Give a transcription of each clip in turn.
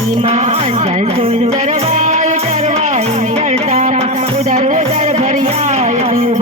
हे मान जल सुंदर वाय चरवाई चरता उदर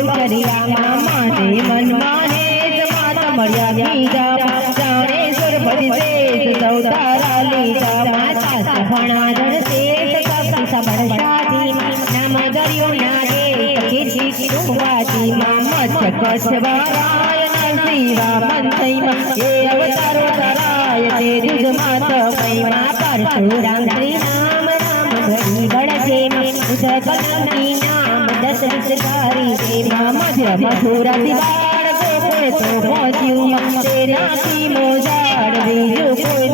બાળી બહુચરિયા માને મન માને સમાત મળ્યા બીજા જાણે સુરપતિ શેષ સૌતારા લીધા માતા સફણાધર શેષ કપી સબળ શાદી નામ દરિયો નાગે કીર્તિ સુવાદી મત્સ્ય કચ્છવારાય શિવા મંથઈમાં એ અવતારો તરાય તે જુજ માત મહિમા પરશુરામ શ્રી રામ રામ ઘડી ગળજે ઉધ રાજા સંસ્કારી સેવા મધ્ય મથુરાથી બાળ તો પહોંચ્યું તેનાથી મોજાડ બીજું કોઈ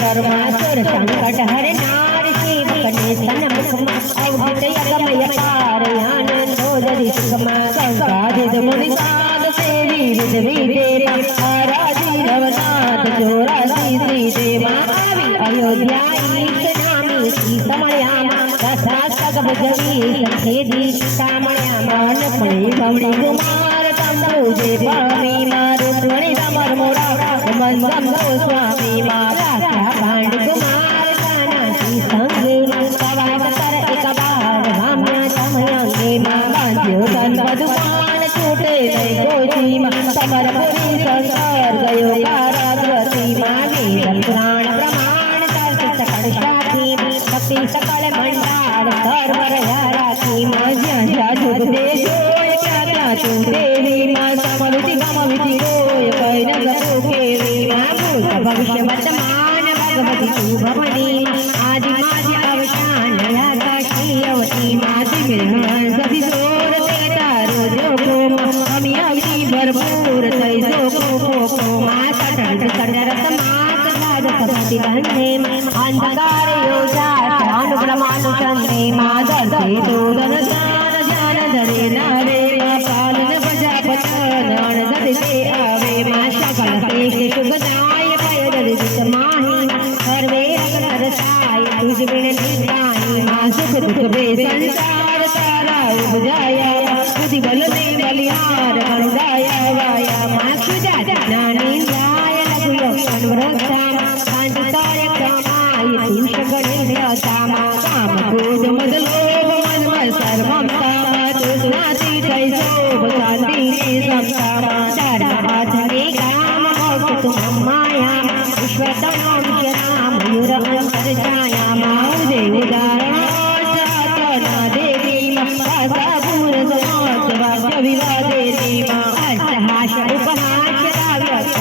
सर्वासुर संकट हर नार शिव गणेशन मुखमा अवधि यगमय पारयानंदोदरि सुखमा संसाधित मुनि साध सेवी विधवी देवा आराधि रवनाथ जोरा श्री श्री देवा अयोध्या ईश नामी श्री समयामा तथा सगभजवी सखेदी कामयामा नपणे भवणे कुमार तम्बू देवा मी मारुत्वणि समर मोरा मंदम स्वामी હર હર વારાથી માં જ્યાં જ્યાં જોત દેજો ત્યાં ત્યાં તું God.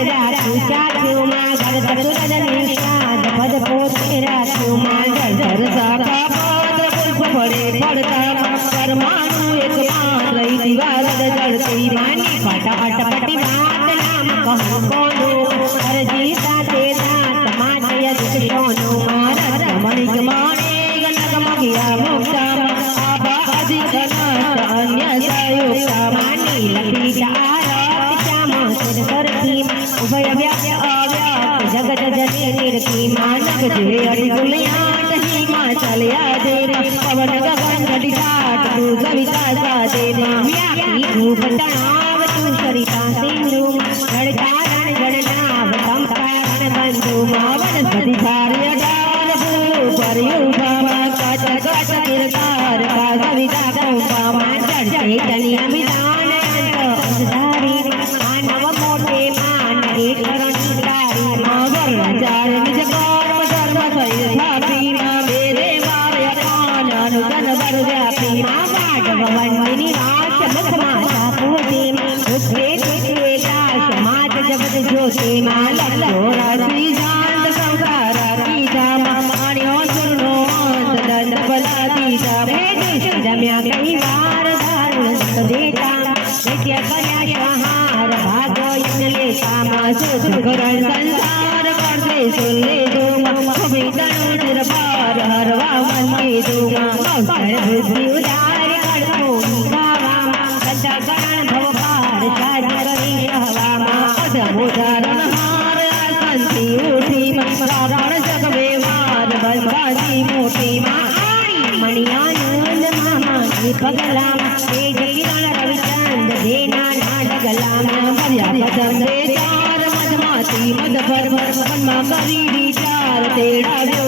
तेरा पूजा क्यों मांगर दर सुरन निषाद पद को तेरा क्यों मांगर दर साका पद पुष्प पड़े पड़ता पर मानो एक मान रही दीवार जड़ती मानी फटा फटा फटी मात नाम कहो कोनो हर जीता तेरा समाज यदि सोनो मारत मणिक माने गलग मगिया। तुझा संगडिसाट तुझा विसासा देवा तू बटनाव तू सरिता सिंधु गणचारण गणनाव संपारण बंधु मावन सदिधार्य डाल भू परियु बाबा कच कच तिरकार का सविता कौ पावा चढ़ते तनिया નિત્ય કર્યા સહાર ભાગો યજ્ઞ લેતા માં સુખ કરણ સંસાર કરશે સુલે मद भर भर हनुमा करी चार तेरा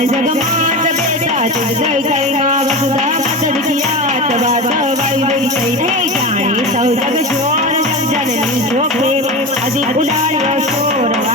જગમાત બેટા જલ કરના વસુધા મત વિખ્યાત વાસવ વૈદુરી થઈને જાણી સૌ જગ જોર જનની જોખે અધિક ઉડાડ્યો શોર